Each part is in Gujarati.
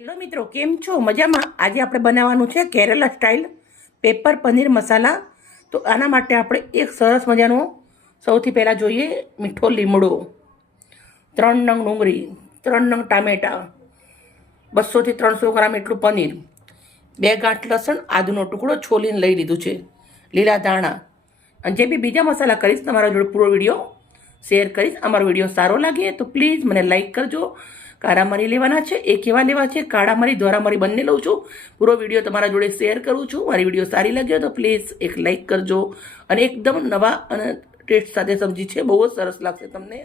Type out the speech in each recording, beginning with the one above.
હેલો મિત્રો, કેમ છો? મજામાં? આજે આપણે બનાવવાનું છે કેરલા સ્ટાઇલ પેપર પનીર મસાલા. તો આના માટે આપણે એક સરસ મજાનો સૌથી પહેલાં જોઈએ મીઠો લીમડો, 3 નંગ ડુંગળી, 3 નંગ ટામેટા, 200 થી 300 ગ્રામ એટલું પનીર, 2 ગાંઠ લસણ, આદુનો ટુકડો છોલીને લઈ લીધું છે, લીલા ધાણા. અને જે બી બીજા મસાલા કરીશ તમારા જોડે પૂરો વિડીયો શેર કરીશ. અમારો વિડીયો સારો લાગે તો પ્લીઝ મને લાઈક કરજો. કાળા મરી લેવાના છે, એ કેવા લેવા છે, કાળા મરી ધોરા મરી બંને લઉં છું. પૂરો વિડીયો તમારા જોડે શેર કરું છું. મારી વિડીયો સારી લાગ્યો તો પ્લીઝ એક લાઈક કરજો. અને એકદમ નવા અને ટેસ્ટ સાથે સબ્જી છે, બહુ જ સરસ લાગશે તમને.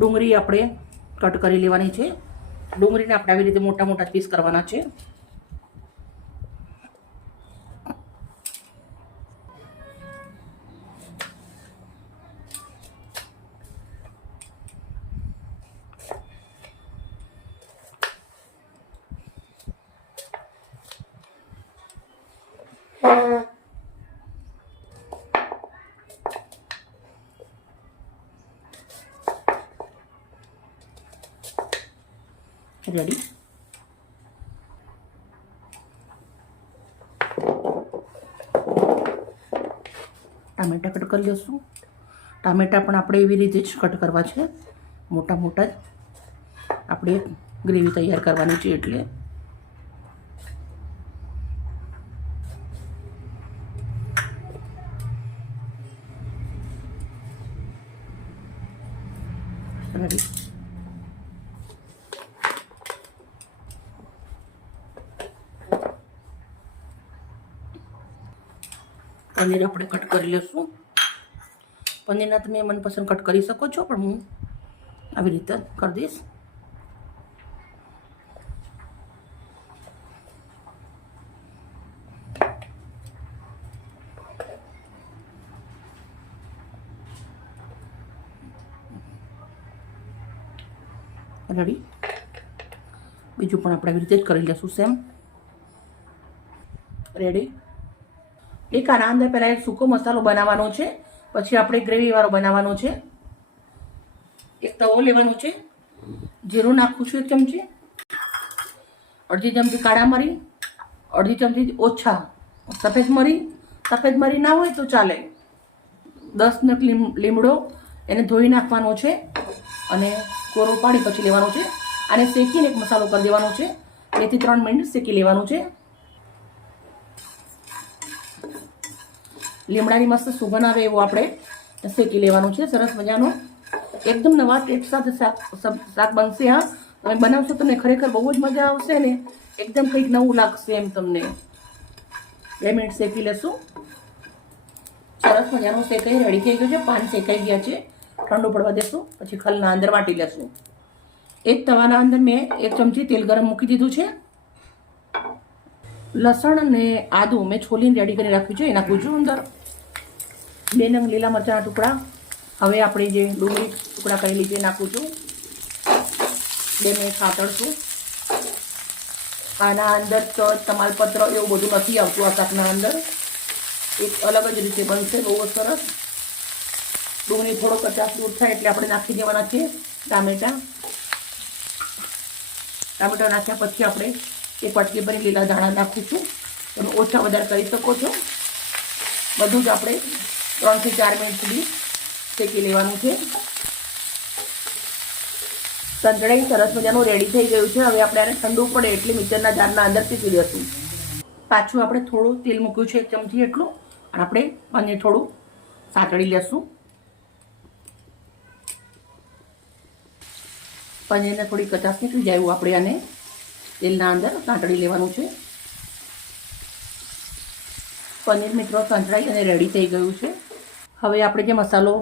ડુંગળી આપણે કટ કરી લેવાની છે. ડુંગળીને આપણે આવી રીતે મોટા મોટા પીસ કરવાના છે. રેડી. ટામેટા કટ કરી લઈશું. ટામેટા પણ આપણે એવી રીતે જ કટ કરવા છે, મોટા મોટા જ. આપણે ગ્રેવી તૈયાર કરવાની છે એટલે રેડી. પનીર આપણે કટ કરી લઈશું. પનીરના તમે મનપસંદ કટ કરી શકો છો, પણ હું આવી રીતે કરી દઈશ. રેડી. બીજું પણ આપણે આવી રીતે જ કરી લઈશું સેમ. રેડી. એક આના અંદર પહેલાં એક સૂકો મસાલો બનાવવાનો છે, પછી આપણે ગ્રેવીવાળો બનાવવાનો છે. એક તવો લેવાનો છે, જીરું નાખું છું 1 ચમચી, અડધી ચમચી કાળા મરી, અડધી ચમચી ઓછા સફેદ મરી ના હોય તો ચાલે. 10 નંગ લીમડો એને ધોઈ નાખવાનો છે અને કોરો પાડી પછી લેવાનો છે. આને શેકીને એક મસાલો કરી દેવાનો છે. 2 થી 3 મિનિટ શેકી લેવાનું છે. લીમડાની મસ્ત સુગંધ આવે એવું આપણે શેકી લેવાનું છે. સરસ મજાનો એકદમ નવા ટેસ્ટ સાથે શાક બનશે. હા, તમે બનાવશો તમને ખરેખર બહુ જ મજા આવશે ને એકદમ કંઈક નવું લાગશે એમ તમને. 2 મિનિટ શેકી લેશું. સરસ મજાનું શેકાઈ રેડી થઈ ગયું છે. પાન શેકાઈ ગયા છે. ઠંડુ પડવા દેશું, પછી ખલના અંદર વાટી લેશું. એક તવાના અંદર મેં 1 ચમચી તેલ ગરમ મૂકી દીધું છે. લસણ અને આદું મેં છોલીને રેડી કરી રાખ્યું છે, એ નાખું છું અંદર. 2 નંગ લીલા મરચાંના ટુકડા. હવે આપણે જે ડુંગળી ટુકડા કરેલી છે નાખું છું. 2 મિનિટ સાતળશું. આના અંદર તજ, તમાલપત્ર એવું બધું નથી આવતું આ શાકના અંદર. એક અલગ જ રીતે બનશે, બહુ જ સરસ. ડુંગળી થોડો કચાશ દૂર થાય એટલે આપણે નાખી દેવાના છે ટામેટા. ટામેટા નાખ્યા પછી આપણે એક વાટકી ભરી લીલા ધાણા નાખું છું. તમે ઓછા વધારે કરી શકો છો. બધું જ આપણે 3 થી 4 મિનિટ સુધી શેકી લેવાનું છે. સંતળાઈ સરસ મજાનું રેડી થઈ ગયું છે. હવે આપણે આને ઠંડુ પડે એટલે મિક્સરના જારના અંદર પીસી દઈશું. પાછું આપણે થોડું તેલ મૂક્યું છે 1 ચમચી એટલું, અને આપણે પનીર થોડું સાંતળી લેશું. પનીરને થોડી કચાશ નીકળી જાય એવું આપણે આને તેલના અંદર સાંતળી લેવાનું છે. પનીર મિત્રો સંતળાઈ અને રેડી થઈ ગયું છે. હવે આપણે જે મસાલો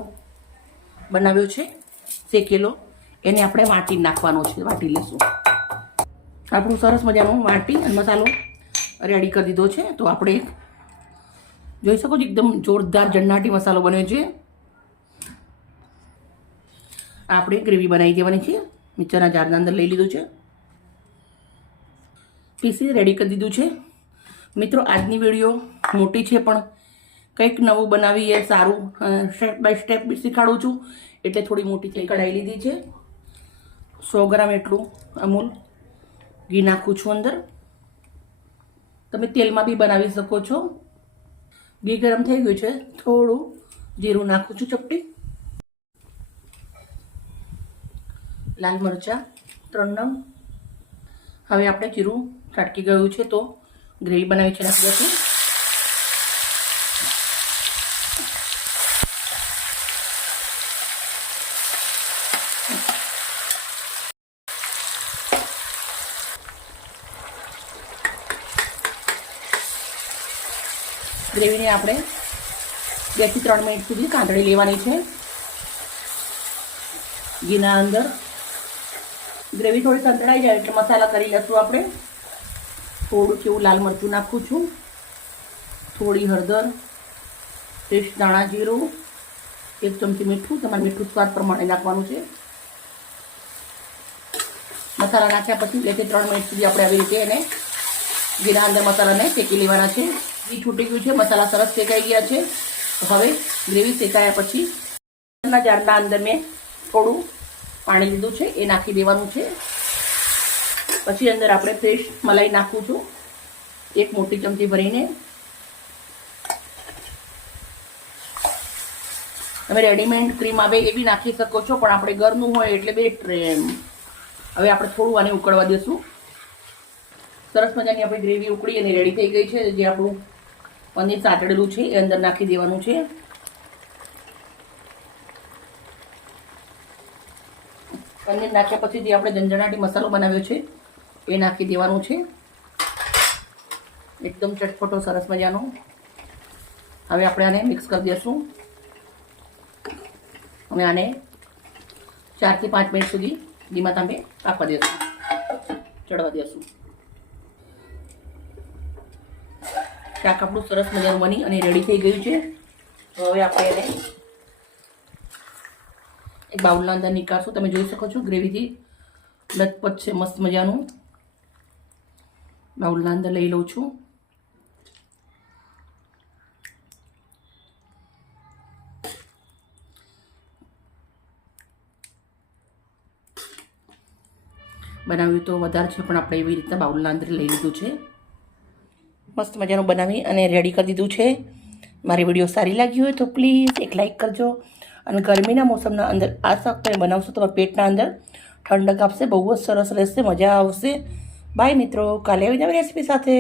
બનાવ્યો છે શેકેલો, એને આપણે વાટી નાખવાનો છે. વાટી લેશું. આપણું સરસ મજાનું વાટી અને મસાલો રેડી કરી દીધો છે. તો આપણે જોઈ શકો છો એકદમ જોરદાર જન્નાટી મસાલો બન્યો છે. આપણે ગ્રેવી બનાવી દેવાની છે. મિક્સરના જારના અંદર લઈ લીધું છે, પીસી રેડી કરી દીધું છે. મિત્રો આજની વિડીયો મોટી છે પણ કંઈક નવું બનાવીએ સારું સ્ટેપ બાય સ્ટેપ શીખવાડું છું એટલે થોડી મોટી થઈ કઢાઈ લીધી છે 100 ગ્રામ એટલું અમૂલ ઘી નાખું છું અંદર તમે તેલમાં બી બનાવી શકો છો ઘી ગરમ થઈ ગયું છે થોડું જીરું નાખું છું ચપટી લાલ મરચાં 3 નંગ હવે આપણે જીરું છાટકી ગયું છે તો ગ્રેવી બનાવી છે નાખી દઈશું ગ્રેવીને આપણે 2 થી 3 મિનિટ સુધી કાંતળી લેવાની છે ઘીના અંદર ગ્રેવી થોડી સંતળાઈ જાય એટલે મસાલા કરી લઈશું આપણે થોડું જેવું લાલ મરચું નાખું છું થોડી હળદર પેસ્ટ દાણા જીરું 1 ચમચી મીઠું તમારે મીઠું સ્વાદ પ્રમાણે નાખવાનું છે મસાલા નાખ્યા પછી 2 થી 3 મિનિટ સુધી આપણે આવી રીતે એને ઘીના અંદર મસાલાને શેકી લેવાના છે ઘી છૂટી ગયું છે મસાલા સરસ શેકાઈ ગયા છે તો હવે ગ્રેવી શેકાયા પછી જારના અંદર મેં થોડું પાણી લીધું છે એ નાખી દેવાનું છે પછી અંદર આપણે ફ્રેશ મલાઈ નાખું છું 1 મોટી ચમચી ભરીને તમે રેડીમેડ ક્રીમ આવે એ બી નાખી શકો છો પણ આપણે ઘરનું હોય એટલે બેસ્ટ રહે એમ હવે આપણે થોડું આને ઉકળવા દઈશું સરસ મજાની આપણી ગ્રેવી ઉકળી અને રેડી થઈ ગઈ છે જે આપણું પનીર સાતળેલું છે એ અંદર નાખી દેવાનું છે પનીર નાખ્યા પછી જે આપણે ઝંઝણાટી મસાલો બનાવ્યો છે એ નાખી દેવાનું છે એકદમ ચટપટો સરસ મજાનો હવે આપણે આને મિક્સ કરી દઈશું અમે આને 4 થી 5 મિનિટ સુધી ધીમા તાપે આપવા દઈશું ચડવા દઈશું શાક આપણું સરસ મજાનું બની અને રેડી થઈ ગયું છે તો હવે આપણે એને એક બાઉલના અંદર નીકાળશું તમે જોઈ શકો છો ગ્રેવીથી લથપથ છે મસ્ત મજાનું બાઉલના અંદર લઈ લઉં છું બનાવ્યું તો વધારે છે પણ આપણે એવી રીતે બાઉલના અંદર લઈ લીધું છે મસ્ત મજાનું બનાવી અને રેડી કરી દીધું છે મારી વિડીયો સારી લાગી હોય તો પ્લીઝ એક લાઇક કરજો અને ગરમીના મોસમના અંદર આ શાક તમે બનાવશો તો પેટના અંદર ઠંડક આપશે બહુ જ સરસ રહેશે મજા આવશે બાય મિત્રો કાલે આવી નવી રેસીપી સાથે